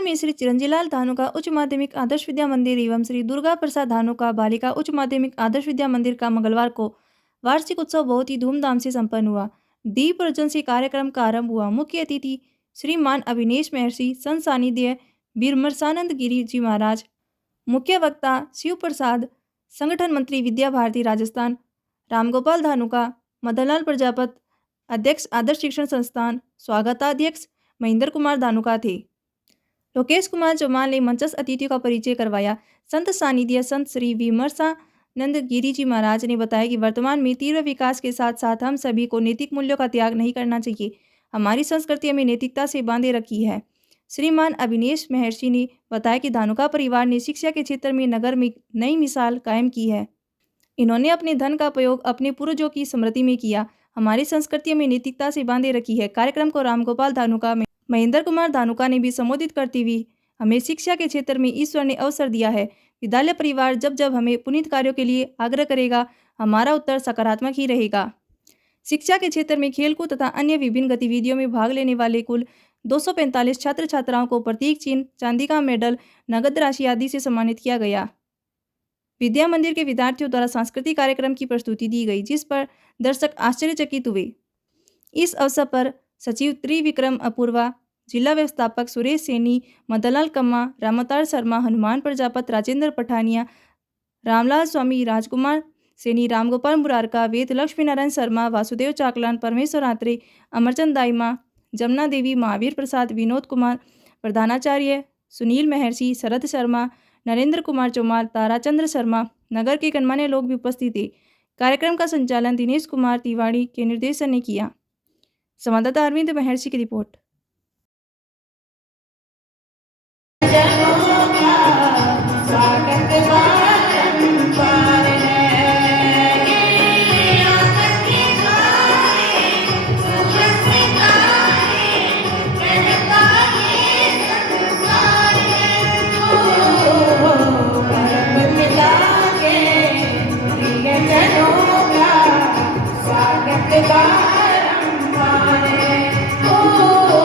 वर्तमान में श्री चिरंजीलाल धानुका उच्च माध्यमिक आदर्श विद्या मंदिर एवं श्री दुर्गा प्रसाद धानुका बालिका उच्च माध्यमिक आदर्श विद्या मंदिर का मंगलवार को वार्षिक उत्सव बहुत ही धूमधाम से संपन्न हुआ। दीप प्रज्वलन से कार्यक्रम का आरंभ हुआ। मुख्य अतिथि श्रीमान अभिनेश महर्षि, संत सानिध्य बीरमरसानंद गिरी जी महाराज, मुख्य वक्ता शिव प्रसाद, संगठन मंत्री विद्या भारती राजस्थान, रामगोपाल धानुका, मदनलाल प्रजापत, अध्यक्ष आदर्श शिक्षण संस्थान, स्वागताध्यक्ष महेंद्र कुमार धानुका थे। लोकेश कुमार चौहान ने मंचस्थ अतिथियों का परिचय करवाया। संत सानिध्य संत श्री विमर्शानंद गिरी जी महाराज ने बताया कि वर्तमान में तीव्र विकास के साथ साथ हम सभी को नैतिक मूल्यों का त्याग नहीं करना चाहिए। हमारी संस्कृति हमें नैतिकता से बांधे रखी है। श्रीमान अभिनेश महर्षि ने बताया कि धानुका परिवार ने शिक्षा के क्षेत्र में नगर में नई मिसाल कायम की है। इन्होंने अपने धन का प्रयोग अपने पूर्वजों की स्मृति में किया। हमारी संस्कृति में नैतिकता से बांधे रखी है। कार्यक्रम को रामगोपाल धानुका महेंद्र कुमार धानुका ने भी संबोधित करते हुए हमें शिक्षा के क्षेत्र में ईश्वर ने अवसर दिया है। विद्यालय परिवार जब जब हमें पुनीत कार्यों के लिए आग्रह करेगा, हमारा उत्तर सकारात्मक ही रहेगा। शिक्षा के क्षेत्र में खेलकूद तथा अन्य विभिन्न गतिविधियों में भाग लेने वाले कुल 245 छात्र छात्राओं को प्रतीक चिन्ह, चांदी का मेडल, नगद राशि आदि से सम्मानित किया गया। विद्या मंदिर के विद्यार्थियों द्वारा सांस्कृतिक कार्यक्रम की प्रस्तुति दी गई, जिस पर दर्शक आश्चर्यचकित हुए। इस अवसर पर सचिव त्रिविक्रम अपूर्वा, जिला व्यवस्थापक सुरेश सैनी, मदनलाल कम्मा, रामतार शर्मा, हनुमान प्रजापत, राजेंद्र पठानिया, रामलाल स्वामी, राजकुमार सैनी, रामगोपाल मुरारका, वेद लक्ष्मी नारायण शर्मा, वासुदेव चाकलान, परमेश्वर आत्रे, अमरचंद दाइमा, जमुना देवी, महावीर प्रसाद, विनोद कुमार प्रधानाचार्य, सुनील महर्षि, शरद शर्मा, नरेंद्र कुमार चौमाल, ताराचंद्र शर्मा, नगर के गणमान्य लोग भी उपस्थित थे। कार्यक्रम का संचालन दिनेश कुमार तिवाड़ी के निर्देशन ने किया। संवाददाता अरविंद महर्षि की रिपोर्ट। स्वागत बारंबार हो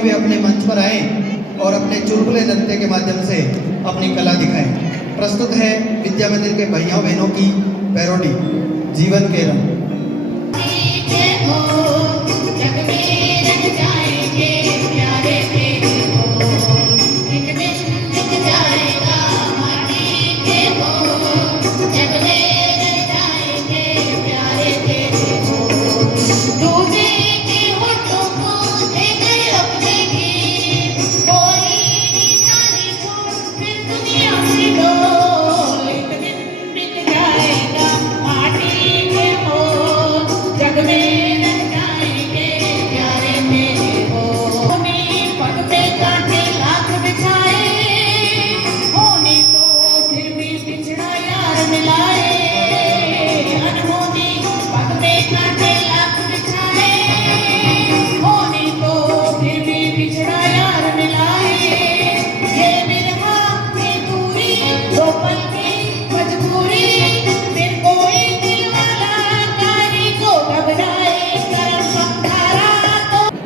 कि वे अपने मंच पर आए और अपने चुलबुले नृत्य के माध्यम से अपनी कला दिखाएं। प्रस्तुत है विद्या मंदिर के भैया बहनों की पैरोडी जीवन के रंग।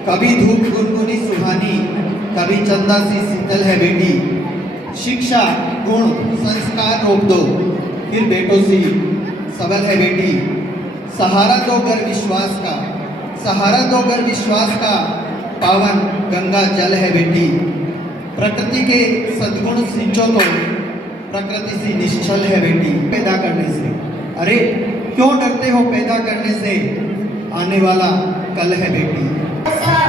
कभी धूप गुनगुनी सुहानी, कभी चंदा सी शीतल है बेटी। शिक्षा गुण संस्कार रोक दो, फिर बेटों सी सबल है बेटी। सहारा दो घर विश्वास का, सहारा दो घर विश्वास का, पावन गंगा जल है बेटी। प्रकृति के सद्गुण सिंचो तो प्रकृति सी निश्चल है बेटी। पैदा करने से, अरे क्यों डरते हो पैदा करने से, आने वाला कल है बेटी।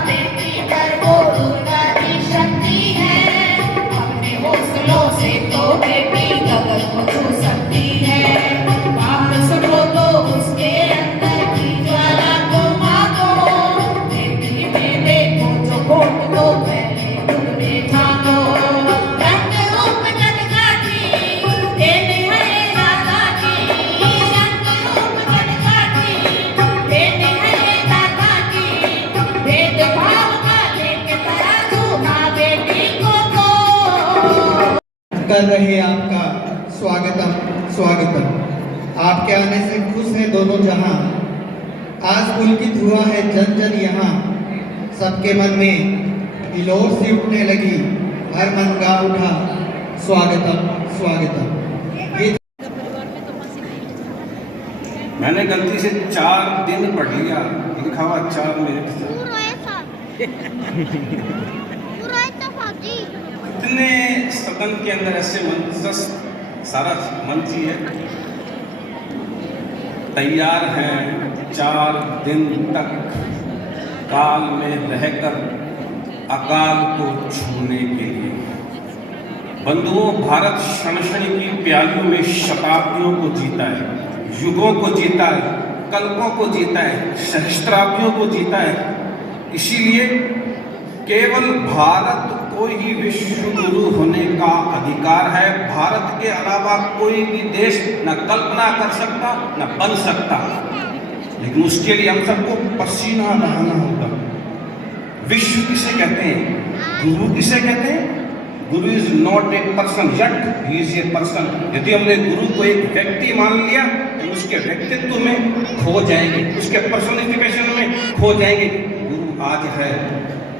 बेटी पर वो दुर्गा की शक्ति है, अपने हौसलों से तो बेटी गगन को छू सकती है। बात सुनो तो उसके अंदर की ज्वाला को मारो, बेटी में देखो जो वोट को पहले खुद में झांको। रंग रूप जनगाठी देने है दादा की, रंग रूप जनगाठी देने है दादा की। भेदभाव का लेके तराजू माँ बेटी को कर रहे आपका स्वागतम स्वागतम। आपके आने से खुश है दोनों जहां, आज पुलकित हुआ है जन जन यहाँ। सबके मन में हिलोर सी उठने लगी, हर मन गा उठा स्वागतम स्वागतम। ये मैंने गलती से 4 दिन पढ़ लिया, लिखा हुआ 4 मिनट से। इतने सदन के अंदर ऐसे मंच, सारा मंच ही है, तैयार हैं 4 दिन तक काल में रहकर अकाल को छूने के लिए। बंधुओं, भारत क्षण क्षण की प्यालियों में शताब्दियों को जीता है, युगों को जीता है, कल्पों को जीता है, सहस्त्राब्दियों को जीता है। इसीलिए केवल भारत को ही विश्व गुरु होने का अधिकार है। भारत के अलावा कोई भी देश न कल्पना कर सकता न बन सकता, लेकिन उसके लिए हम सबको पसीना बहाना होगा। विश्व किसे कहते हैं? गुरु किसे कहते हैं? गुरु is not a person, yet he is a person. यदि हमने गुरु को एक व्यक्ति मान लिया तो उसके व्यक्तित्व में खो जाएंगे, उसके पर्सनिफिकेशन में खो जाएंगे। गुरु आज है,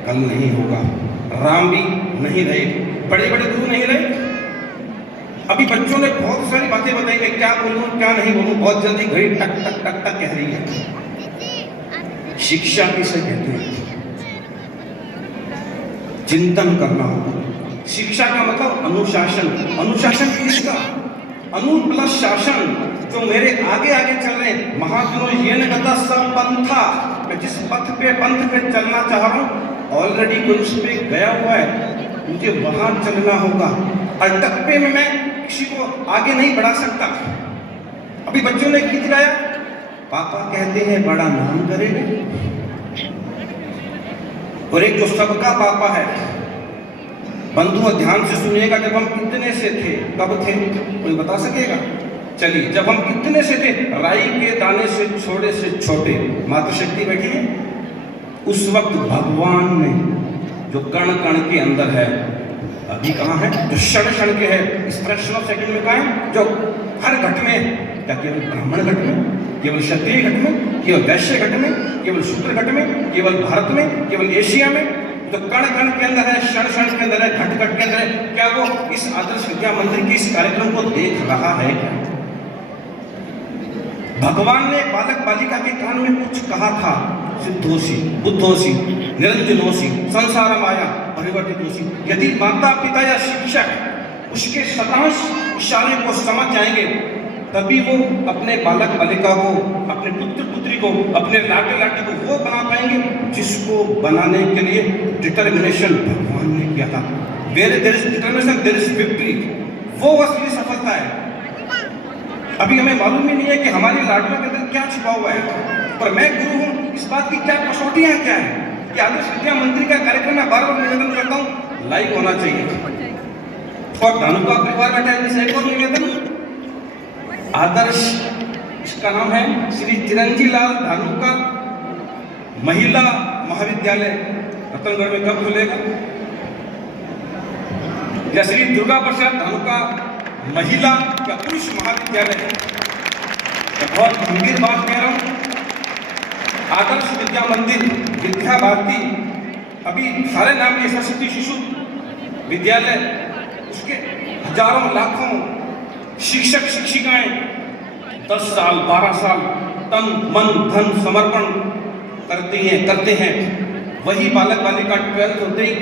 कल नहीं होगा। राम भी नहीं रहे, बड़े बड़े गुरु नहीं रहे। अभी बच्चों ने बहुत सारी बातें बताई कि क्या बोलूं क्या नहीं बोलूं, बहुत जल्दी घड़ी टक टक टक टक कह रही है। शिक्षा किसे कहते हैं? चिंतन करना होगा। शिक्षा का मतलब अनुशासन। अनुशासन किसका? अनु प्लस शासन। जो मेरे आगे आगे चल रहे महाजनों, ये न कहता सब पंथा, मैं जिस पंथ पे चलना चाह रहा हूँ ऑलरेडी कोई उस पे गया हुआ है, मुझे वहां चलना होगा। अटप्पे में मैं किसी को आगे नहीं बढ़ा सकता। अभी बच्चों ने गीत गाया, पापा कहते हैं बड़ा नाम करेंगे, और एक जो सबका पापा है। बंधुओं ध्यान से सुनिएगा, जब हम कितने से थे, कब थे, कोई बता सकेगा? चलिए, जब हम कितने से थे, राई के दाने से छोटे से छोटे, मातृशक्ति बैठी है, उस वक्त भगवान ने जो कण कण के अंदर है, अभी कहाँ है, जो क्षण क्षण के है, इस फ्रैक्शन ऑफ सेकंड में कहाँ है, जो हर घट में, क्या केवल ब्राह्मण घट में, केवल क्षत्रिय घट में, केवल वैश्य घट में, केवल शूद्र घट में, केवल भारत में, केवल एशिया में, जो कण कण के अंदर है, क्षण क्षण के अंदर है, घट घट के अंदर है, क्या वो इस आदर्श विद्या मंदिर के इस कार्यक्रम को देख रहा है क्या? भगवान ने बालक बालिका के कान में कुछ कहा था, सिद्धोषी, बुद्धोषी, निरंजनोषी, संसार माया परिवर्तितोषी। यदि माता पिता या शिक्षक उसके शतांश इशारे को समझ जाएंगे, तभी वो अपने बालक बालिका को, अपने पुत्र पुत्री को, अपने लाटे लाटे को वो बना पाएंगे जिसको बनाने के लिए डिटर्मिनेशन भगवान ने किया था। Where there is determination there is victory. वो असली सफलता है। अभी हमें मालूम ही नहीं है कि हमारी लाडलों के अंदर क्या छिपा हुआ है, पर मैं गुरु हूँ, इस बात की क्या कसौटियां क्या है कि आदर्श विद्या मंदिर का कार्यक्रम मैं बार बार निवेदन करता हूँ लाइव होना चाहिए। और धानुका परिवार बैठा है, जैसे एक और निवेदन, आदर्श, इसका नाम है श्री चिरंजी लाल धानुका महिला महाविद्यालय, रतनगढ़ में कब खुलेगा? या श्री दुर्गा प्रसाद धानुका महिला या पुरुष महाविद्यालय। बहुत गंभीर बात कह रहा हूं। आदर्श विद्या मंदिर, विद्या भारती, अभी सारे नाम ये सरस्वती शिशु विद्यालय, उसके हजारों लाखों शिक्षक शिक्षिकाएं 10 साल 12 साल तन मन धन समर्पण करते हैं। वही बालक बालिका 12th होते ही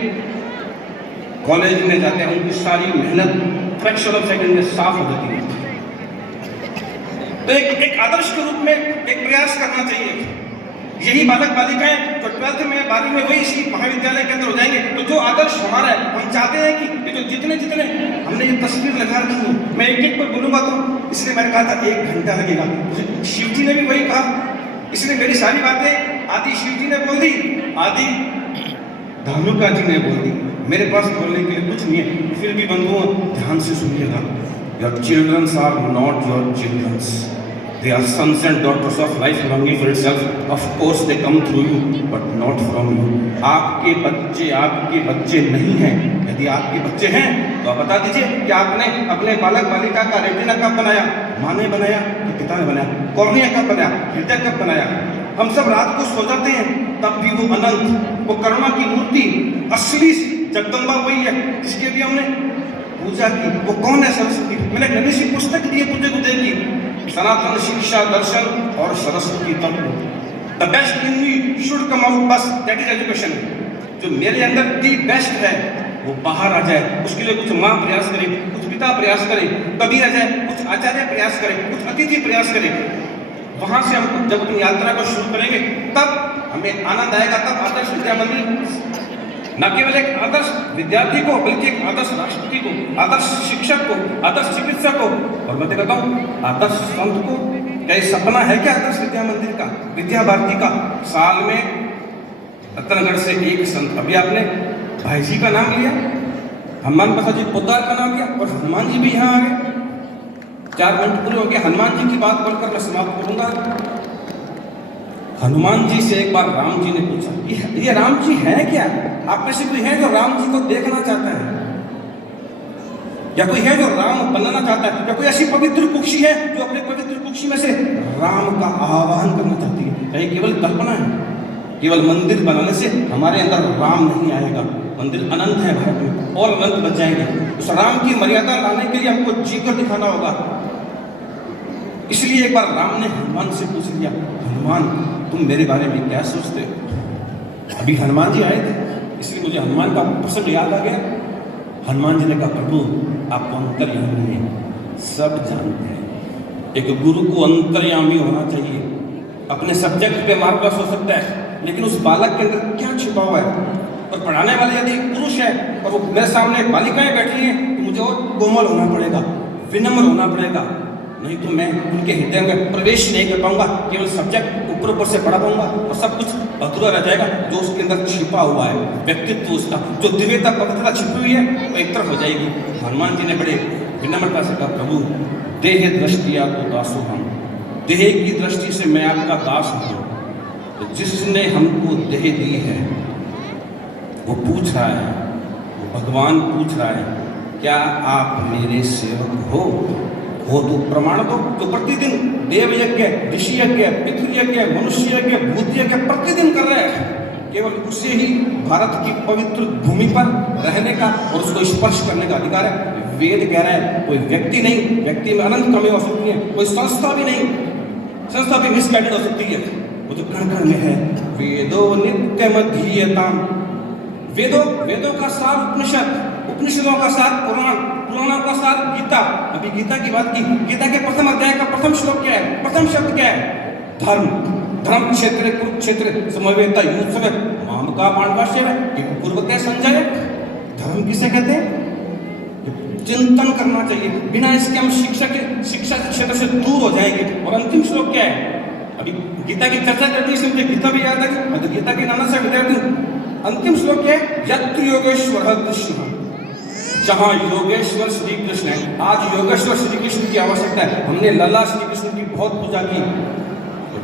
कॉलेज में जाते हैं, उनकी सारी मेहनत फ्रैक्शन ऑफ सेकंड में साफ हो जाती है। तो एक आदर्श के रूप में एक प्रयास करना चाहिए। यही बालक बालिकाएं जो 12th में 12वीं में वही इसी महाविद्यालय के अंदर हो जाएंगे। तो जो आदर्श हमारा है, हम चाहते हैं कि ये जो जितने हमने ये तस्वीर लगा रखी है, मैं एक एक पर बोलूंगा तो इसलिए मैंने कहा था 1 घंटा लगेगा। शिव जी ने भी वही कहा, इसलिए मेरी सारी बातें आदि शिव जी ने बोल दी, आदि धानुका जी ने बोल दी। मेरे पास बोलने के लिए कुछ नहीं है। फिर भी बंधुओं ध्यान से सुनिएगा, your childrens are not your childrens, they are sons and daughters of life belonging for itself. Of course they come through you, but not from you. आपके बच्चे नहीं हैं। यदि आपके बच्चे हैं तो आप बता दीजिए कि आपने अपने बालक बालिका का रेटिना कब बनाया? माँ ने बनाया कि पिता ने बनाया? कॉर्निया कब बनाया? हृदय कब बनाया? हम सब रात को सो जाते हैं, तब भी वो अनंत, वो करुणा की मूर्ति, असली जगदम्बा वही है जिसके भी हमने पूजा की। वो कौन है? सरस्वती। मैंने नई सी पुस्तक दी है पूजे को देखी, सनातन शिक्षा दर्शन और सरस्वती तत्व। The best in me should come out, बस दैट इज एजुकेशन। जो मेरे अंदर दी बेस्ट है वो बाहर आ जाए, उसके लिए कुछ माँ प्रयास करे, कुछ पिता प्रयास करे, कबीर आ जाए, कुछ आचार्य प्रयास करे, कुछ अतिथि प्रयास करे। वहां से हम जब अपनी यात्रा को शुरू करेंगे तब हमें आनंद आएगा। तब आदर्श विद्या मंदिर न केवल एक आदर्श विद्यार्थी को, बल्कि एक आदर्श राष्ट्रपति को, आदर्श शिक्षक को, आदर्श चिकित्सक को, और मैं कहता हूँ आदर्श संत को। क्या ये सपना है क्या आदर्श विद्या मंदिर का, विद्या भारती का? साल में रतनगढ़ से एक संत, अभी आपने भाई जी का नाम लिया, हनुमान प्रसाद जी पोद्दार का नाम लिया, और हनुमान जी भी यहाँ आ गए। 4 मिनट पूरे हो गए। हनुमान जी की बात बोलकर मैं समाप्त करूंगा। हनुमान जी से एक बार राम जी ने पूछा, ये राम जी हैं क्या? आप में से कोई है जो राम जी को देखना चाहता है, या कोई है जो राम बनना चाहता है, या कोई ऐसी पवित्र कुक्षी है जो अपने पवित्र कुक्षी में से राम का आह्वान करना चाहती है? कहीं केवल कल्पना है? केवल मंदिर बनाने से हमारे अंदर राम नहीं आएगा। मंदिर अनंत है भारत में, और अनंत बन जाएंगे। उस राम की मर्यादा लाने के लिए हमको जीकर दिखाना होगा। इसलिए एक बार राम ने हनुमान से पूछ लिया, हनुमान तुम मेरे बारे में क्या सोचते हो? अभी हनुमान जी आए थे, इसलिए मुझे हनुमान का प्रसंग याद आ गया। हनुमान जी ने कहा, प्रभु आप अंतर्यामी हैं, सब जानते हैं। एक गुरु को अंतर्यामी होना चाहिए। अपने सब्जेक्ट पे मार्गदर्शन हो सकता है, लेकिन उस बालक के अंदर क्या छिपा हुआ है? और पढ़ाने वाले यदि पुरुष है और वो मेरे सामने बालिकाएं बैठी हैं, तो मुझे और कोमल होना पड़ेगा, विनम्र होना पड़ेगा, नहीं तो मैं उनके हृदय में प्रवेश नहीं कर पाऊंगा। केवल सब्जेक्ट ऊपर से पढ़ा पाऊंगा और सब कुछ अधूरा रह जाएगा। जो उसके अंदर छिपा हुआ है, व्यक्तित्व उसका, जो दिव्यता पवित्रता छिपी हुई है, वो एक तरफ हो जाएगी। हनुमान जी ने बड़े विनम्रता से कहा, प्रभु देह दृष्टिया तो दासो हम, देह की दृष्टि से मैं आपका दास हूँ। तो जिसने हमको देह दी है वो पूछ रहा है, वो भगवान पूछ रहा है, क्या आप मेरे सेवक हो तो प्रमाण दो। जो प्रतिदिन देव यज्ञ, ऋषि यज्ञ, पितृ यज्ञ, मनुष्य यज्ञ, भूत यज्ञ प्रतिदिन कर रहे हैं, केवल उसे ही भारत की पवित्र भूमि पर रहने का और उसको स्पर्श करने का अधिकार है। वेद कह रहा है कोई व्यक्ति नहीं, व्यक्ति में अनंत कमी हो सकती है, कोई संस्था भी नहीं, संस्था भी मिसगाइडेड हो सकती है। वो जो कण कण में है, वेदो नित्यम अधीयताम, वेदों का सार उपनिषद, उपनिषदों का सार पुराण, पुराणों का सार गीता। अभी गीता की बात की, गीता के प्रथम अध्याय का प्रथम श्लोक क्या है, प्रथम शब्द क्या है, धर्म। धर्म क्षेत्र कुरुक्षेत्र समवेता युत्सव माम का पांडवाश्य है पूर्वतः संजय। धर्म किसे कहते हैं? चिंतन करना चाहिए, बिना इसके हम शिक्षा के क्षेत्र से दूर हो जाएंगे। और अंतिम श्लोक क्या है? अभी गीता की चर्चा करते हैं, इसलिए गीता भी याद है, मैं तो गीता के नाना से विद्यार्थी हूँ। अंतिम श्लोक क्या है? यत्र योगेश्वर कृष्ण, जहाँ योगेश्वर श्री कृष्ण है। आज योगेश्वर श्री कृष्ण की आवश्यकता है। हमने लल्ला श्री कृष्ण की बहुत पूजा की,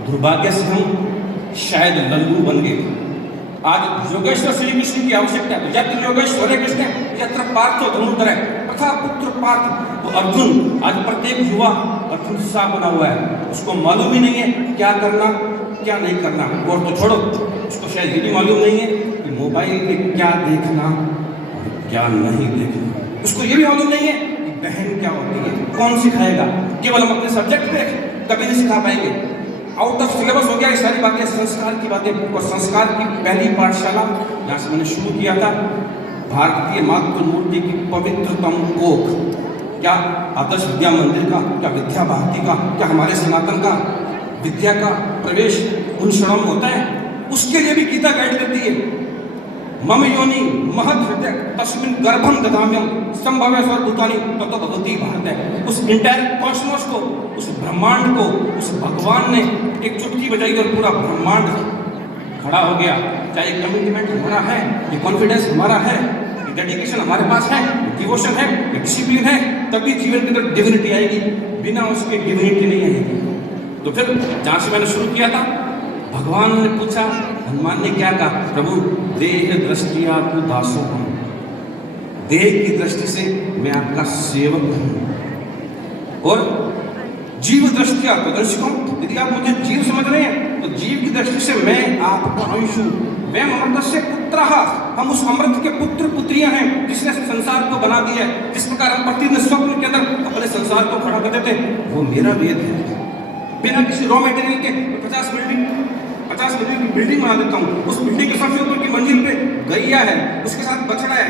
दुर्भाग्य से हम शायद लल्लू बन गए। आज योगेश्वर श्री कृष्ण की आवश्यकता है। यत्र योगेश्वर कृष्ण यत्र पार्थो धनुर्धर, तथा पुत्र पार्थ। वो अर्जुन, आज प्रत्येक युवा अर्जुन सा बना हुआ है, उसको मालूम ही नहीं है क्या करना क्या नहीं करना। और तो छोड़ो, उसको शायद ये भी मालूम नहीं है कि मोबाइल पे क्या देखना क्या नहीं देखना। उसको ये भी मालूम नहीं है कि बहन क्या होती है, कौन सिखाएगा। केवल हम अपने सब्जेक्ट पे कभी नहीं सिखा पाएंगे। आउट ऑफ सिलेबस हो गया ये सारी बातें, संस्कार की बातें। और संस्कार की पहली पाठशाला यहाँ से मैंने शुरू किया था, भारतीय मातृ मूर्ति की पवित्रतम कोख। क्या आदर्श विद्या मंदिर का, क्या विद्या भारती का, क्या हमारे सनातन का विद्या का प्रवेश उन क्षणों में होता है? उसके लिए भी गीता गाइड करती है। मम योनि महत हृदय तस्मिन गर्भम दधाम्यम संभव सर्वभूतानि ततो भगवती भारत है। उस इंटायर कॉस्मोस को, उस ब्रह्मांड को, उस भगवान ने एक चुटकी बजाई और पूरा ब्रह्मांड खड़ा हो गया। चाहे कमिटमेंट हमारा है, ये कॉन्फिडेंस हमारा है, ये डेडिकेशन हमारे पास है, डिवोशन है, डिसिप्लिन है, तभी जीवन के अंदर डिविनिटी आएगी। बिना उसके डिविनिटी नहीं आएगी। तो फिर जहाँ से मैंने शुरू किया था, भगवान ने पूछा, हनुमान ने क्या कहा? प्रभु देह दृष्टिया तू दासो हूँ, देह की दृष्टि से मैं आपका सेवक हूँ, और जीव दृष्टिया तो दर्शकों, यदि आप मुझे जीव समझ रहे हैं तो जीव की दृष्टि से मैं आपका अंश हूँ। मैं अमृतस्य पुत्रः, हम उस अमृत के पुत्र पुत्रियां हैं जिसने संसार को बना दिया है। जिस प्रकार हम प्रतिदिन स्वप्न के अंदर अपने संसार को खड़ा करते थे, वो मेरा वेद है। बिना किसी रॉ मटेरियल के 50 मंजिल की बिल्डिंग बना देता हूँ। उस बिल्डिंग के सबसे ऊपर की मंजिल पे गैया है, उसके साथ बछड़ा है।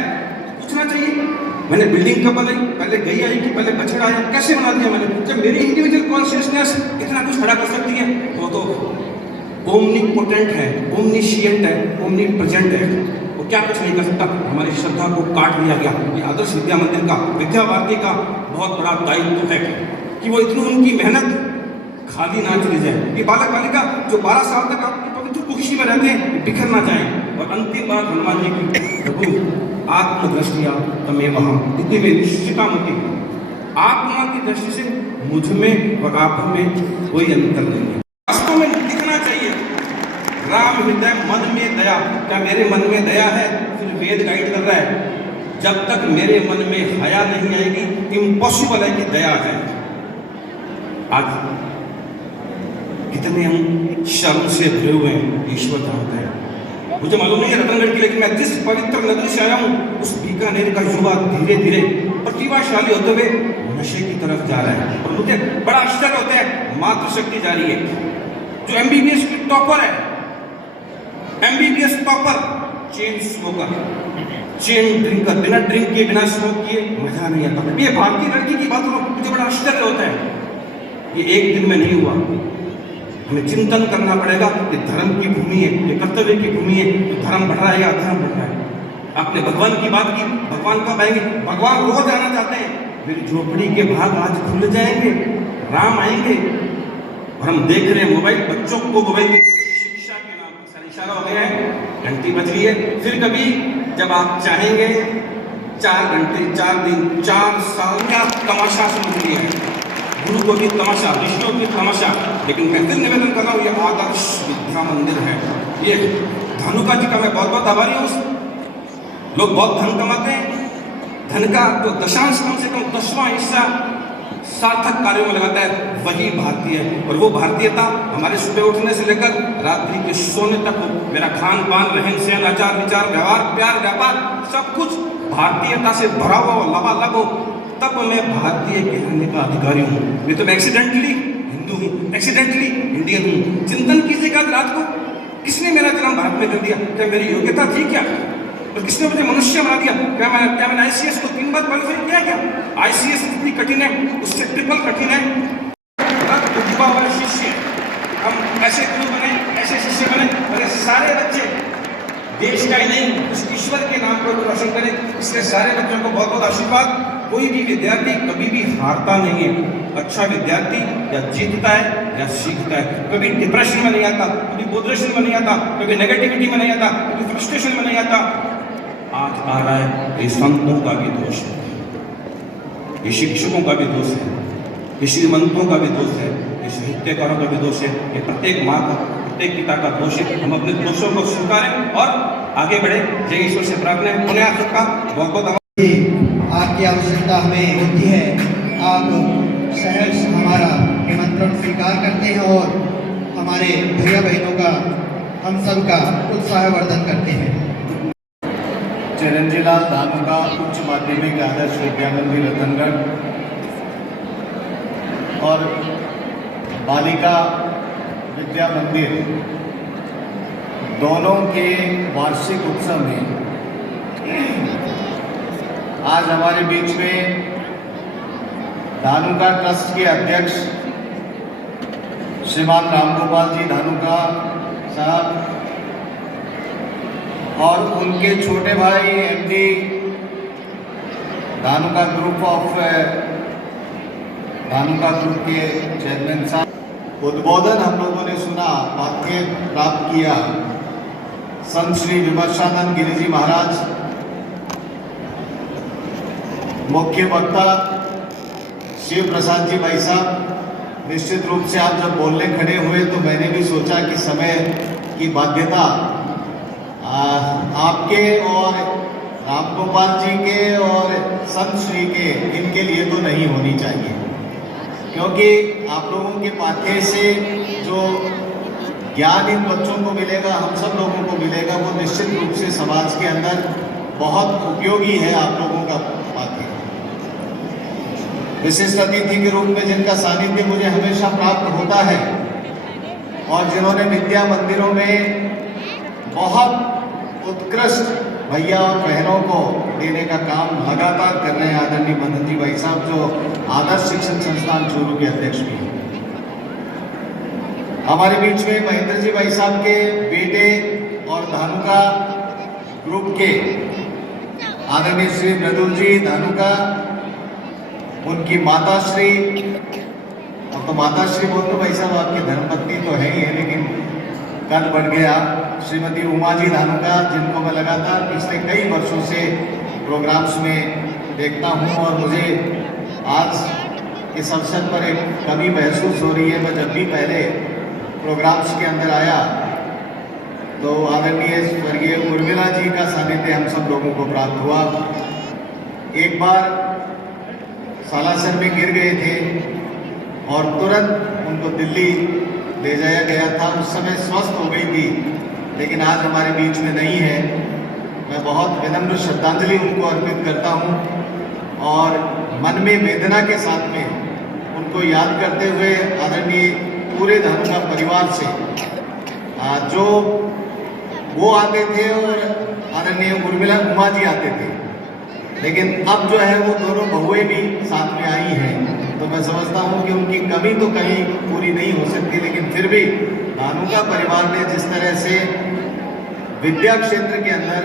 पूछना चाहिए मैंने बिल्डिंग कब बनाई, पहले गैया आई कि पहले बछड़ा आया? कैसे बना दिया मैंने? जब मेरी इंडिविजुअल कॉन्शियसनेस इतना कुछ खड़ा कर सकती है, वो तो ओमनीपोटेंट है, ओमनीशिएंट है, ओमनीप्रेजेंट है। वो क्या कुछ नहीं कर सकता। हमारी श्रद्धा को काट लिया गया। ये आदर्श विद्या मंदिर का, विद्या भारती का बहुत बड़ा दायित्व है कि वो इतनी उनकी मेहनत खाली ना चली जाए। ये बालक बालिका जो 12 साल तक आपकी पवित्र कुक्षी में रहते हैं, बिखर ना जाए। और अंतिम बात हनुमान जी की, प्रभु आत्मदृष्टिया तमेव हम, इतनी में निश्चिता मती, आत्मा की दृष्टि से मुझ में और आप में कोई अंतर नहीं है। वास्तव में दिखना चाहिए। राम हृदय मन में दया, क्या मेरे मन में दया है? फिर वेद गाइड कर रहा है, जब तक मेरे मन में हया नहीं आएगी, इम्पॉसिबल है कि दया आ जाए। आज कितने हम शर्म से भरे हुए हैं, ईश्वर जानता है। मुझे मालूम नहीं है रतनगढ़ की, लेकिन मैं जिस पवित्र नगरी से आया हूँ, उस बीकानेर का युवा धीरे धीरे प्रतिभाशाली होते हुए नशे की तरफ जा रहा है। और मुझे बड़ा आश्चर्य होता है, मातृशक्ति जा रही है। जो MBBS की टॉपर है, MBBS topper, chain smoker, chain drinker, बिना ड्रिंक किए, बिना स्मोक किए मजा नहीं आता। ये भारतीय लड़की की बात हो, मुझे बड़ा आश्चर्य होता है। ये एक दिन में नहीं हुआ। हमें चिंतन करना पड़ेगा। ये धर्म की भूमि है, ये कर्तव्य की भूमि है। तो धर्म बढ़ रहा है या अधर्म बढ़ रहा है? आपने भगवान की बात की, भगवान कब आएंगे? भगवान रोज आना चाहते हैं। मेरी झोपड़ी के भाग आज खुल जाएंगे, राम आएंगे। और हम देख रहे हैं मोबाइल, बच्चों को मोबाइल शिक्षा के नाम पर इशारा हो गया है, घंटी बज रही है। फिर कभी जब आप चाहेंगे 4 घंटे, 4 दिन, 4 साल का तमाशा समझ लिया है। गुरु को भी तमाशा, ऋषियों की तमाशा। लेकिन मैं फिर निवेदन कर रहा हूँ, ये आदर्श विद्या मंदिर है। ये धनुका जी का मैं बहुत बहुत आभारी हूँ। लोग बहुत धन कमाते हैं, धन का तो दशांश कम से कम 10वां हिस्सा सार्थक कार्यों में लगाता है, वही भारतीय है। और वो भारतीयता हमारे सुबह उठने से लेकर रात्रि के सोने तक हो। मेरा खान पान, रहन सहन, आचार विचार, व्यवहार, प्यार, व्यापार, सब कुछ भारतीयता से भरा हुआ हो, लबालब हो, तब मैं भारतीय कहलाने का अधिकारी हूँ। मैं तो एक्सीडेंटली हिंदू हूँ, एक्सीडेंटली इंडियन हूँ। चिंतन कीजिएगा रात को, किसने मेरा जन्म भारत में कर दिया? क्या मेरी योग्यता थी क्या? और किसने मुझे मनुष्य बना दिया? क्या मैंने आईसीएस को 3 बार क्वालिफाई किया क्या? आईसीएस इतनी कठिन है, उससे ट्रिपल कठिन है। डूबा हुआ शिष्य, हम ऐसे गुरु बने, ऐसे शिष्य बने, और सारे बच्चे देश का ही नहीं, उस ईश्वर के नाम पर रोशन करें। इसलिए सारे बच्चों को बहुत बहुत आशीर्वाद। कोई भी विद्यार्थी कभी भी हारता नहीं है। अच्छा विद्यार्थी या जीतता है या सीखता है। कभी डिप्रेशन में नहीं आता, कभी बोधरेशन में नहीं आता, कभी नेगेटिविटी में नहीं आता, कभी फ्रस्ट्रेशन में नहीं आता। आज आ रहा है, ये संतों का भी दोष है, ये शिक्षकों का भी दोष है, ये श्रीमंतों का भी दोष है, ये साहित्यकारों का भी दोष है, ये प्रत्येक माँ का, प्रत्येक पिता का दोष है। हम अपने दोषों को स्वीकारें और आगे बढ़े। जय ईश्वर से प्रार्थना है। पुनः आप सबका बहुत बहुत आपकी आवश्यकता हमें होती है। आप सहर्ष हमारा निमंत्रण स्वीकार करते हैं और हमारे भैया बहनों का, हम सब का उत्साहवर्धन करते हैं। चिरंजीलाल धानुका उच्च माध्यमिक आदर्श विद्या मंदिर रतनगढ़ और बालिका विद्या मंदिर दोनों के वार्षिक उत्सव में आज हमारे बीच में धानुका ट्रस्ट के अध्यक्ष श्रीमान रामगोपाल जी धानुका साहब और उनके छोटे भाई एमडी धानुका ग्रुप के चेयरमैन साहब। उद्बोधन हम लोगों ने सुना, वाक्य प्राप्त किया संत श्री विमर्शानंद गिरि जी महाराज, मुख्य वक्ता शिव प्रसाद जी भाई साहब। निश्चित रूप से आप जब बोलने खड़े हुए तो मैंने भी सोचा कि समय की बाध्यता आपके और रामगोपाल जी के और संत श्री के, इनके लिए तो नहीं होनी चाहिए, क्योंकि आप लोगों के पाठ्य से जो ज्ञान इन बच्चों को मिलेगा, हम सब लोगों को मिलेगा, वो निश्चित रूप से समाज के अंदर बहुत उपयोगी है। आप लोगों का पाठ्य विशिष्ट अतिथि के रूप में जिनका सानिध्य मुझे हमेशा प्राप्त होता है और जिन्होंने विद्या मंदिरों में बहुत उत्कृष्ट भैया और बहनों को देने का काम लगातार कर रहे हैं, आदरणीय मदन जी भाई साहब, जो आदर्श शिक्षण संस्थान चूरू के अध्यक्ष भी हैं। हमारे बीच में महेंद्र जी भाई साहब के बेटे और धानुका ग्रुप के आदरणीय श्री मृदुल जी धानुका, उनकी माताश्री, अब तो माताश्री बोल दो भाई साहब, आपकी धर्मपत्नी तो है ही है, लेकिन कद बढ़ गया, श्रीमती उमा जी धानुका, जिनको मैं लगातार पिछले कई वर्षों से प्रोग्राम्स में देखता हूं और मुझे आज इस अवसर पर एक कमी महसूस हो रही है। मैं जब भी पहले प्रोग्राम्स के अंदर आया तो आदरणीय स्वर्गीय उर्मिला जी का सानिध्य हम सब लोगों को प्राप्त हुआ। एक बार सालासर में गिर गए थे और तुरंत उनको दिल्ली ले जाया गया था, उस समय स्वस्थ हो गई थी, लेकिन आज हमारे बीच में नहीं है। मैं बहुत विनम्र श्रद्धांजलि उनको अर्पित करता हूं और मन में वेदना के साथ में उनको याद करते हुए आदरणीय पूरे धानुका परिवार से जो वो आते थे और आदरणीय उर्मिला उमा जी आते थे, लेकिन अब जो है वो दोनों बहुएं भी साथ में आई हैं, तो मैं समझता हूं कि उनकी कमी तो कहीं पूरी नहीं हो सकती, लेकिन फिर भी धानुका परिवार ने जिस तरह से विद्या क्षेत्र के अंदर,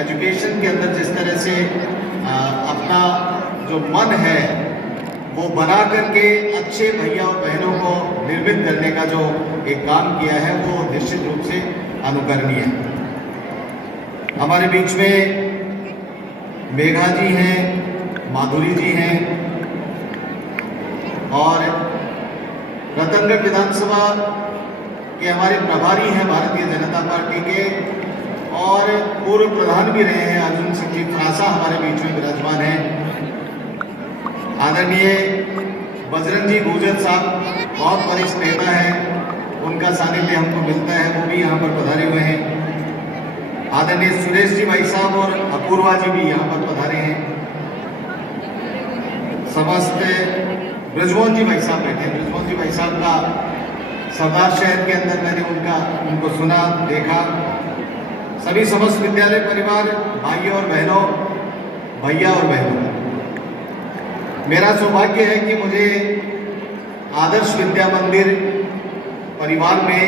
एजुकेशन के अंदर जिस तरह से अपना जो मन है वो बना करके अच्छे भैया और बहनों को निर्मित करने का जो एक काम किया है, वो निश्चित रूप से अनुकरणीय है। हमारे बीच में मेघा जी हैं, माधुरी जी हैं और रतनगढ़ विधानसभा के हमारे प्रभारी हैं भारतीय जनता पार्टी के और पूर्व प्रधान भी रहे हैं अर्जुन सिंह जी फ्रांसा हमारे बीच में विराजमान हैं। आदरणीय बजरंग जी गुर्जर साहब बहुत वरिष्ठ नेता हैं, उनका सानिध्य हमको मिलता है, वो भी यहाँ पर पधारे हुए हैं। आदरणीय सुरेश जी भाई साहब और अपूर्वा जी भी यहाँ पर पधारे हैं। समस्त ब्रजमोहन जी भाई साहब बैठे हैं। ब्रजमोहन जी भाई साहब का सरदार शहर के अंदर मैंने उनको सुना, देखा। सभी समस्त विद्यालय परिवार, भाइयों और बहनों, भैया और बहनों, मेरा सौभाग्य है कि मुझे आदर्श विद्या मंदिर परिवार में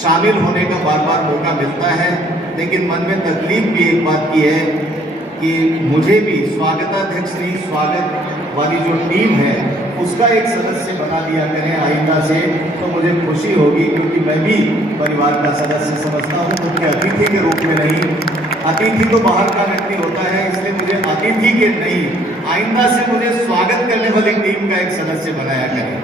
शामिल होने का बार बार मौका मिलता है। लेकिन मन में तकलीफ भी एक बात की है कि मुझे भी स्वागताध्यक्ष नहीं, स्वागत वाली जो टीम है उसका एक सदस्य बना दिया करें आइंदा से, तो मुझे खुशी होगी, क्योंकि मैं भी परिवार का सदस्य समझता हूँ, क्योंकि अतिथि के रूप में नहीं। अतिथि तो बाहर का व्यक्ति होता है, इसलिए मुझे अतिथि के नहीं, आइंदा से मुझे स्वागत करने वाली टीम का एक सदस्य बनाया करें।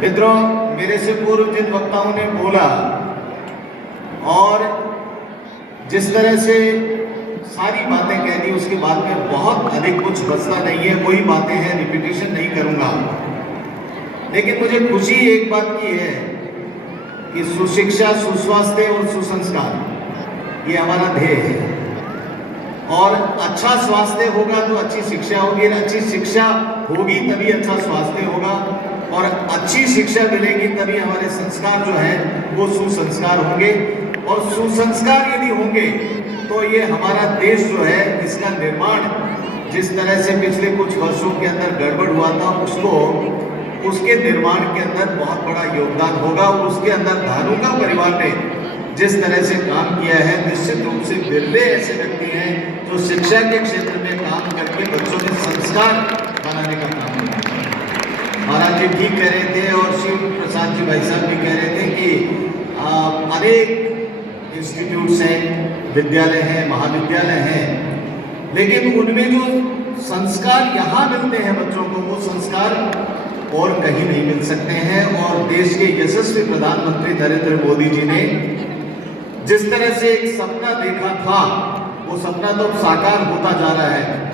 मित्रों, मेरे से पूर्व जिन वक्ताओं ने बोला और जिस तरह से सारी बातें कह दी, उसके बाद में बहुत अधिक कुछ बचता नहीं है, वही बातें हैं, रिपीटिशन नहीं करूंगा। लेकिन मुझे खुशी एक बात की है कि सुशिक्षा, सुस्वास्थ्य और सुसंस्कार ये हमारा ध्येय है। और अच्छा स्वास्थ्य होगा तो अच्छी शिक्षा होगी, अच्छी शिक्षा होगी तभी अच्छा स्वास्थ्य होगा, और अच्छी शिक्षा मिलेगी तभी हमारे संस्कार जो हैं वो सुसंस्कार होंगे। और सुसंस्कार यदि होंगे तो ये हमारा देश जो है, इसका निर्माण जिस तरह से पिछले कुछ वर्षों के अंदर गड़बड़ हुआ था, उसके निर्माण के अंदर बहुत बड़ा योगदान होगा। और उसके अंदर धानुका परिवार ने जिस तरह से काम किया है, निश्चित रूप से बिरले ऐसे व्यक्ति हैं जो शिक्षा के क्षेत्र में काम करके बच्चों में संस्कार बनाने का काम किया। महाराज जी ठीक कह रहे थे और शिव प्रसाद जी भाई साहब भी कह रहे थे कि अनेक इंस्टीट्यूट्स हैं, विद्यालय हैं, महाविद्यालय हैं, लेकिन उनमें जो संस्कार यहाँ मिलते हैं बच्चों को, वो संस्कार और कहीं नहीं मिल सकते हैं। और देश के यशस्वी प्रधानमंत्री नरेंद्र मोदी जी ने जिस तरह से एक सपना देखा था, वो सपना तो साकार होता जा रहा है।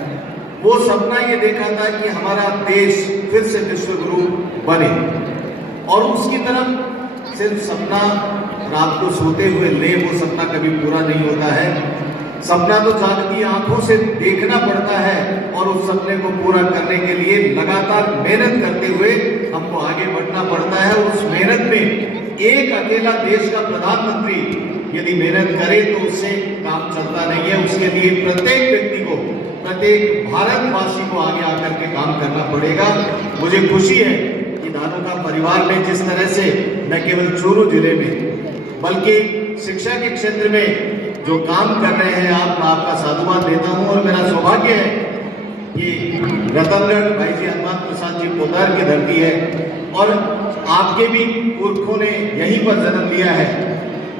वो सपना ये देखा था कि हमारा देश फिर से विश्व गुरु बने, और उसकी तरफ सिर्फ सपना रात को सोते हुए ले, वो सपना कभी पूरा नहीं होता है। सपना तो जागती आंखों से देखना पड़ता है, और उस सपने को पूरा करने के लिए लगातार मेहनत करते हुए हमको आगे बढ़ना पड़ता है। उस मेहनत में एक अकेला देश का प्रधानमंत्री यदि मेहनत करे तो उससे काम चलता नहीं है। उसके लिए प्रत्येक व्यक्ति को, प्रत्येक भारतवासी को आगे आकर के काम करना पड़ेगा। मुझे खुशी है कि धानुका परिवार ने जिस तरह से न केवल चूरू जिले में बल्कि शिक्षा के क्षेत्र में जो काम कर रहे हैं, आपका साधुवाद देता हूं। और मेरा सौभाग्य है कि रतनगढ़ भाई जी हनुमान प्रसाद जी पोदार की धरती है, और आपके भी पुरखों ने यहीं पर जन्म लिया है।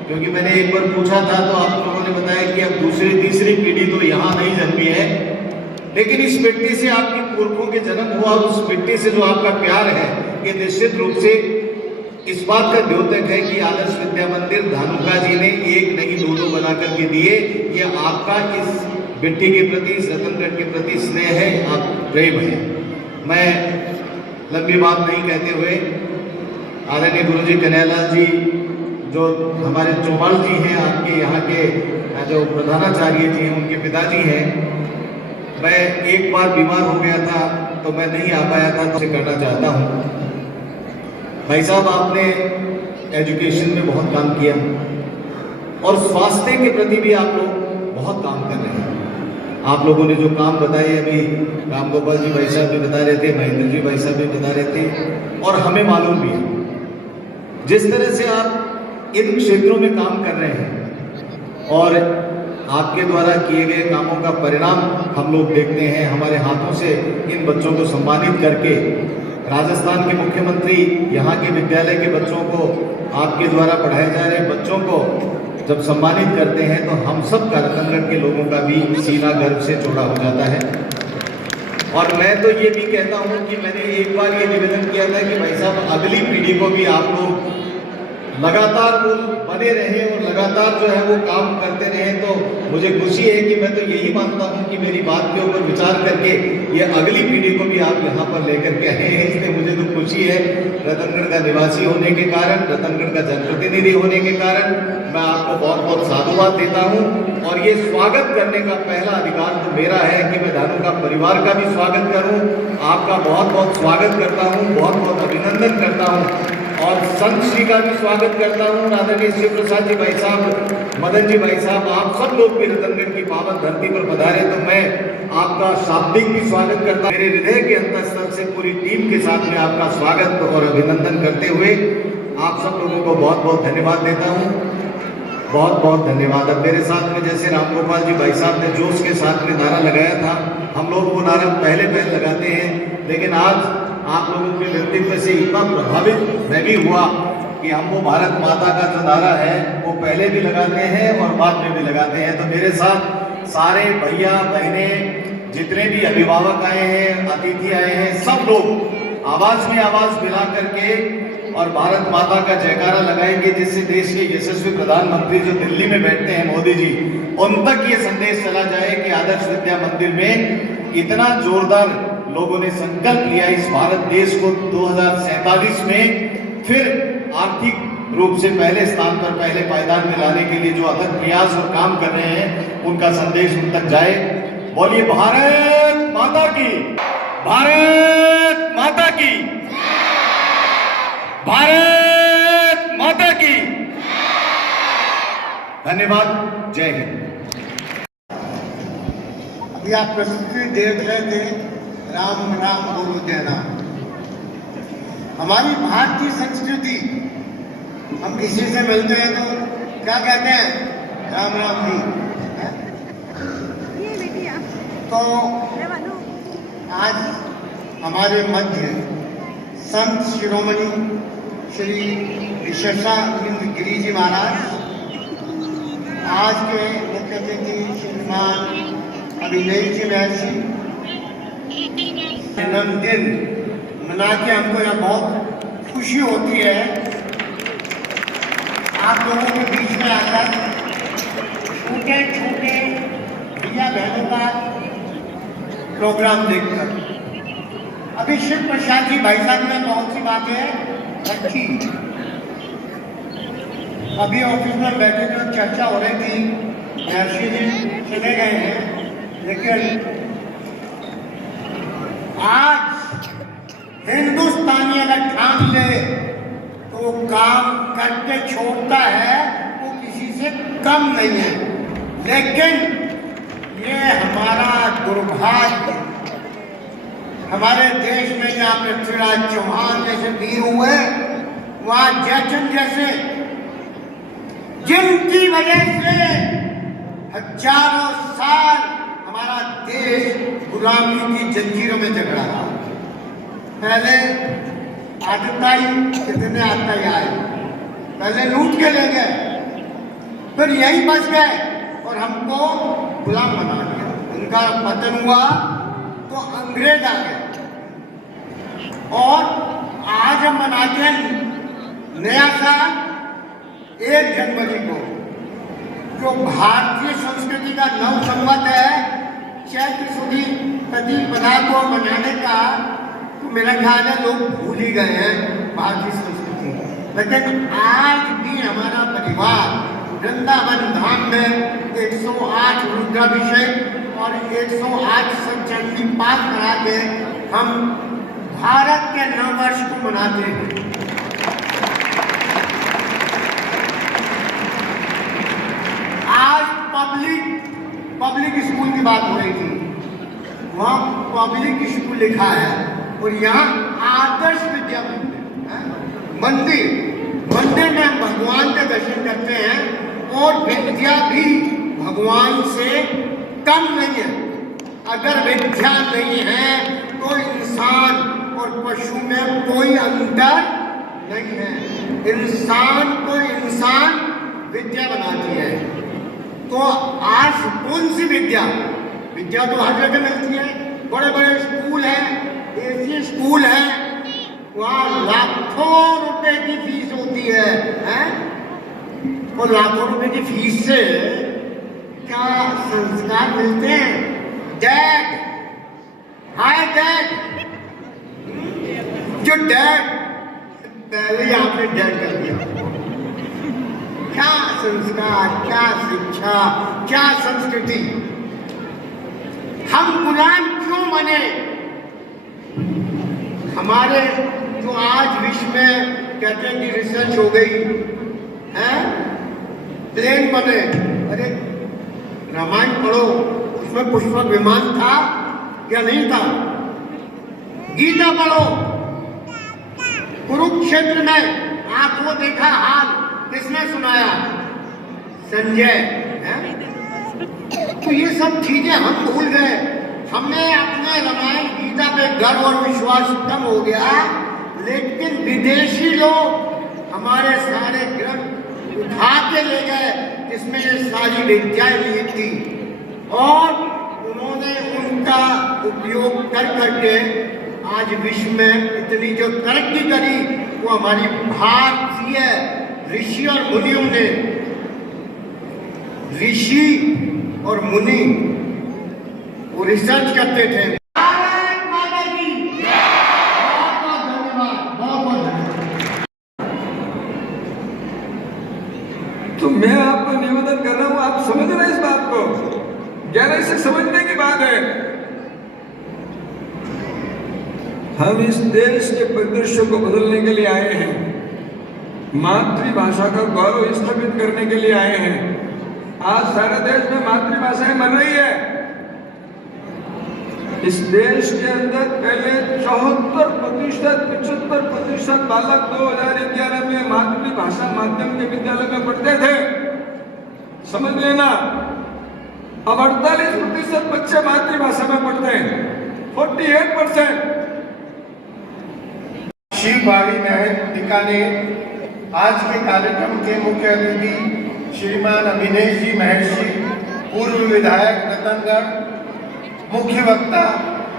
क्योंकि मैंने एक बार पूछा था तो आप लोगों ने बताया कि अब दूसरी तीसरी पीढ़ी तो यहाँ नहीं जन्मी है, लेकिन इस मिट्टी से आपके पुरखों के जन्म हुआ, उस मिट्टी से जो आपका प्यार है, ये निश्चित रूप से इस बात का द्योतक है कि आदर्श विद्या मंदिर धानुका जी ने एक नहीं दो बना करके दिए। ये आपका इस मिट्टी के प्रति, इस रतनगढ़ के प्रति स्नेह है, आप प्रेम है। मैं लंबी बात नहीं कहते हुए आदरणीय गुरु जी कन्हैयालाल जी जो हमारे चौहान जी हैं, आपके यहाँ के जो प्रधानाचार्य जी हैं, उनके पिताजी हैं। मैं एक बार बीमार हो गया था तो मैं नहीं आ पाया था, तो करना चाहता हूँ। भाई साहब, आपने एजुकेशन में बहुत काम किया और स्वास्थ्य के प्रति भी आप लोग बहुत काम कर रहे हैं। आप लोगों ने जो काम बताए, अभी राम गोपाल जी भाई साहब भी बता रहे थे, महेंद्र जी भाई साहब भी बता रहे थे, और हमें मालूम भी है जिस तरह से आप इन क्षेत्रों में काम कर रहे हैं, और आपके द्वारा किए गए कामों का परिणाम हम लोग देखते हैं। हमारे हाथों से इन बच्चों को सम्मानित करके राजस्थान के मुख्यमंत्री यहाँ के विद्यालय के बच्चों को, आपके द्वारा पढ़ाए जा रहे बच्चों को जब सम्मानित करते हैं तो हम सब का, रतनगढ़ के लोगों का भी सीना गर्व से चौड़ा हो जाता है। और मैं तो ये भी कहता हूँ कि मैंने एक बार ये निवेदन किया था कि भाई साहब, अगली पीढ़ी को भी आप लोग लगातार वो बने रहे और लगातार जो है वो काम करते रहे। तो मुझे खुशी है कि मैं तो यही मानता हूँ कि मेरी बात के ऊपर विचार करके ये अगली पीढ़ी को भी आप यहाँ पर लेकर के आए हैं, इसलिए मुझे तो खुशी है। रतनगढ़ का निवासी होने के कारण, रतनगढ़ का जनप्रतिनिधि होने के कारण मैं आपको बहुत बहुत साधुवाद देता हूँ। और ये स्वागत करने का पहला अधिकार तो मेरा है कि मैं धानुका परिवार का भी स्वागत करूँ। आपका बहुत बहुत स्वागत करता हूँ, बहुत बहुत अभिनंदन करता हूँ और संत श्री का भी स्वागत करता हूँ। आदरणीय शिव प्रसाद जी भाई साहब, मदन जी भाई साहब, आप सब लोग भी रतनगढ़ की पावन धरती पर पधारे, तो मैं आपका शाब्दिक भी स्वागत करता हूँ। मेरे हृदय के अंतःस्थल से पूरी टीम के साथ में आपका स्वागत और अभिनंदन करते हुए आप सब लोगों को बहुत बहुत धन्यवाद देता हूँ। बहुत बहुत धन्यवाद। अब मेरे साथ में जैसे राम गोपाल जी भाई साहब ने जोश के साथ में नारा लगाया था, हम लोग वो नारा पहले लगाते हैं, लेकिन आज आप लोगों के व्यक्तित्व से इतना प्रभावित मैं भी हुआ कि हम वो भारत माता का जो नारा है वो पहले भी लगाते हैं और बाद में भी लगाते हैं। तो मेरे साथ सारे भैया बहने, जितने भी अभिभावक आए हैं, अतिथि आए हैं, सब लोग आवाज में आवाज मिला करके और भारत माता का जयकारा लगाएंगे, जिससे देश के यशस्वी प्रधानमंत्री जो दिल्ली में बैठते हैं मोदी जी, उन तक ये संदेश चला जाए कि आदर्श विद्या मंदिर में इतना जोरदार लोगों ने संकल्प लिया इस भारत देश को 2047 में फिर आर्थिक रूप से पहले स्थान पर, पहले पायदान में लाने के लिए जो अथक प्रयास और काम कर रहे हैं, उनका संदेश उन तक जाए। बोलिए भारत माता की, भारत माता की, भारत माता की। धन्यवाद। जय हिंद। अभी आप प्रस्तुति देख रहे थे, राम राम बोलो जय राम। हमारी भारतीय संस्कृति, हम किसी से मिलते हैं तो क्या कहते हैं, राम राम जी। तो आज हमारे मध्य संत शिरोमणि श्री विशेषानंद गिरी जी महाराज, आज के मुख्य अतिथि श्रीमान अभिनय जी महर्षि, जन्मदिन मना के हमको यहाँ बहुत खुशी होती है आप लोगों के बीच में आकर छोटे छोटे भैया बहनों का प्रोग्राम देखकर। अभी शिव प्रसाद जी भाई साहब ने बहुत सी बातें रखी, अभी ऑफिस में बैठे थे, चर्चा हो रही थी, महर्षि जी चले गए हैं, लेकिन आज हिंदुस्तानी अगर ठान ले तो वो काम करके छोड़ता है, वो किसी से कम नहीं है। लेकिन ये हमारा दुर्भाग्य, हमारे देश में जहाँ पृथ्वीराज चौहान जैसे वीर हुए, वहाँ जयचंद जैसे, जिनकी वजह से हजारों साल हमारा देश गुलामी की जंजीरों में जकड़ा रहा। पहले आतताई, कितने आतताई आए, पहले लूट के ले गए, फिर यही बच गए और हमको गुलाम बना दिया। उनका पतन हुआ तो अंग्रेज आ गए और आज हम मनाते हैं नया साल 1 जनवरी को, जो भारतीय संस्कृति का नव संवत है। चैत्र सुदी प्रतिपदा को मनाने का तो मेरा ख्याल है लोग भूल ही गए हैं भारतीय संस्कृति, लेकिन आज भी हमारा परिवार वृंदावन धाम में 108 रुद्राभिषेक और 108 सचंडी पाठ करा के हम भारत के नववर्ष को मनाते हैं। आज पब्लिक स्कूल की बात हो रही थी, वहाँ पब्लिक स्कूल लिखा है और यहाँ आदर्श विद्या मंदिर में हम भगवान के दर्शन करते हैं और विद्या भी भगवान से कम नहीं है। अगर विद्या नहीं है तो इंसान और पशु में कोई अंतर नहीं है। इंसान को इंसान विद्या बनाती है। तो आज कौन सी विद्या तो हर जगह मिलती है, बड़े बड़े स्कूल हैं, देसी स्कूल हैं, वहाँ लाखों रुपए की फीस होती है, हैं? और लाखों रुपए की फीस से क्या संस्कार मिलते हैं? डैड, हाय डैड, जो डैड पहले ही आपने डैड कर दिया। क्या संस्कार, क्या शिक्षा, क्या संस्कृति। हम गुलाम क्यों बने? हमारे जो आज विश्व में कहते हैं कि रिसर्च हो गई है, प्लेन बने। अरे रामायण पढ़ो, उसमें पुष्पक विमान था या नहीं था? गीता पढ़ो, कुरुक्षेत्र में आंखों देखा हाल किसने सुनाया? संजय। तो ये सब चीजें हम भूल गए। हमें अपने रामायण गीता पे गर्व और विश्वास कम हो गया, लेकिन विदेशी लोग हमारे सारे ग्रंथ उठा के ले गए जिसमें ये सारी विद्याएं ली थी, और उन्होंने उनका उपयोग कर करके आज विश्व में इतनी जो तरक्की करी वो हमारी भारतीय ऋषि और मुनियों ने। ऋषि और मुनि वो रिसर्च करते थे। भारत माता की बहुत बहुत धन्यवाद, बहुत बहुत धन्यवाद। तो मैं आपको निवेदन कर रहा हूं, आप समझ रहे हैं इस बात को? गहराई से समझने की बात है। हम इस देश के परिदृश्य को बदलने के लिए आए हैं, मातृभाषा का गौरव स्थापित करने के लिए आए हैं। आज सारे देश में मातृभाषाएं बन रही है। इस देश के अंदर पहले 74%, 75% बालक 2011 में मातृभाषा माध्यम के विद्यालय में पढ़ते थे, समझ लेना। अब 48% बच्चे मातृभाषा में पढ़ते हैं, 48%। शिव बाड़ी महल बीकानेर। आज के कार्यक्रम के मुख्य अतिथि श्रीमान अभिनेश जी महर्षि, पूर्व विधायक रतनगढ़। मुख्य वक्ता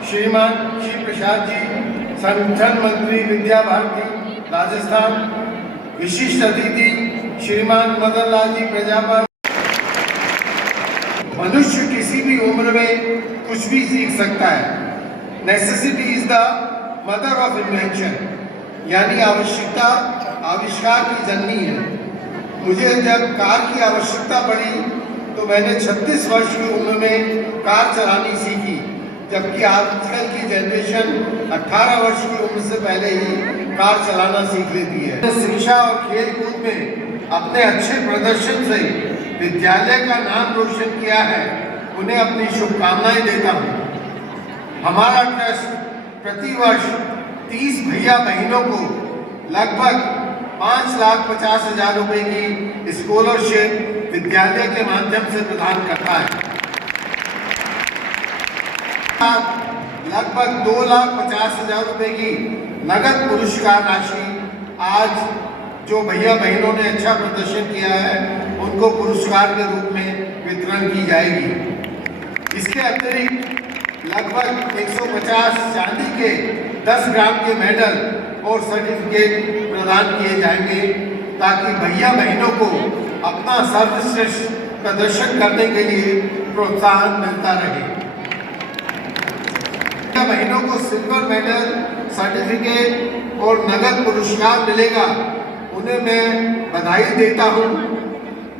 श्रीमान शिव प्रसाद जी, संगठन मंत्री विद्या भारती राजस्थान। विशिष्ट अतिथि श्रीमान मदन लाल जी प्रजापति। मनुष्य किसी भी उम्र में कुछ भी सीख सकता है। Necessity is the mother of invention, यानी आवश्यकता आविष्कार की जननी है। मुझे जब कार की आवश्यकता पड़ी तो मैंने 36 वर्ष की उम्र में कार चलानी सीखी, जबकि आजकल की जनरेशन 18 वर्ष की उम्र से पहले ही कार चलाना सीख लेती है। शिक्षा और खेल कूद में अपने अच्छे प्रदर्शन से विद्यालय का नाम रोशन किया है, उन्हें अपनी शुभकामनाएं देता हूँ। हमारा ट्रस्ट प्रतिवर्ष 30 भैया बहनों को लगभग 5,50,000 रुपए की स्कॉलरशिप विद्यालय के माध्यम से प्रदान करता है। लगभग 2,50,000 रुपए की नगद पुरस्कार राशि आज जो भैया बहनों ने अच्छा प्रदर्शन किया है उनको पुरस्कार के रूप में वितरण की जाएगी। इसके अतिरिक्त लगभग 150 चांदी के 10 ग्राम के मेडल और सर्टिफिकेट प्रदान किए जाएंगे, ताकि भैया बहनों को अपना सर्वश्रेष्ठ प्रदर्शन करने के लिए प्रोत्साहन मिलता रहे। भैया बहनों को सिल्वर मेडल, सर्टिफिकेट और नगद पुरस्कार मिलेगा, उन्हें मैं बधाई देता हूँ।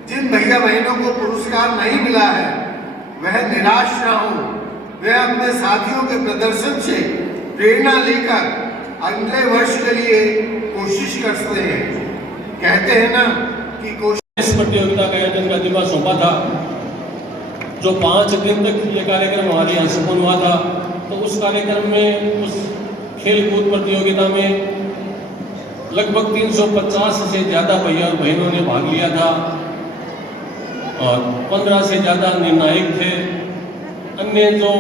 जिन भैया बहनों को पुरस्कार नहीं मिला है वह निराश ना हो, वह अपने साथियों के प्रदर्शन से प्रेरणा लेकर अगले वर्ष के लिए कोशिश कर सकते हैं। कहते हैं ना कि कोशिश। इस प्रतियोगिता का आयोजन का जिम्मा सौंपा था, जो 5 दिन तक ये कार्यक्रम हमारे यहाँ संपन्न हुआ था। तो उस कार्यक्रम में, उस खेल कूद प्रतियोगिता में लगभग 350 से ज़्यादा भैया और बहनों ने भाग लिया था और 15 से ज़्यादा निर्णायक थे। अन्य जो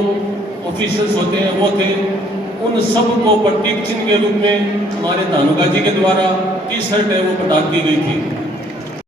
ऑफिशियल्स होते हैं वो थे। उन सब को प्रतीक चिन्ह के रूप में हमारे धानुका जी के द्वारा टी-शर्ट है वो प्रदान की गई थी।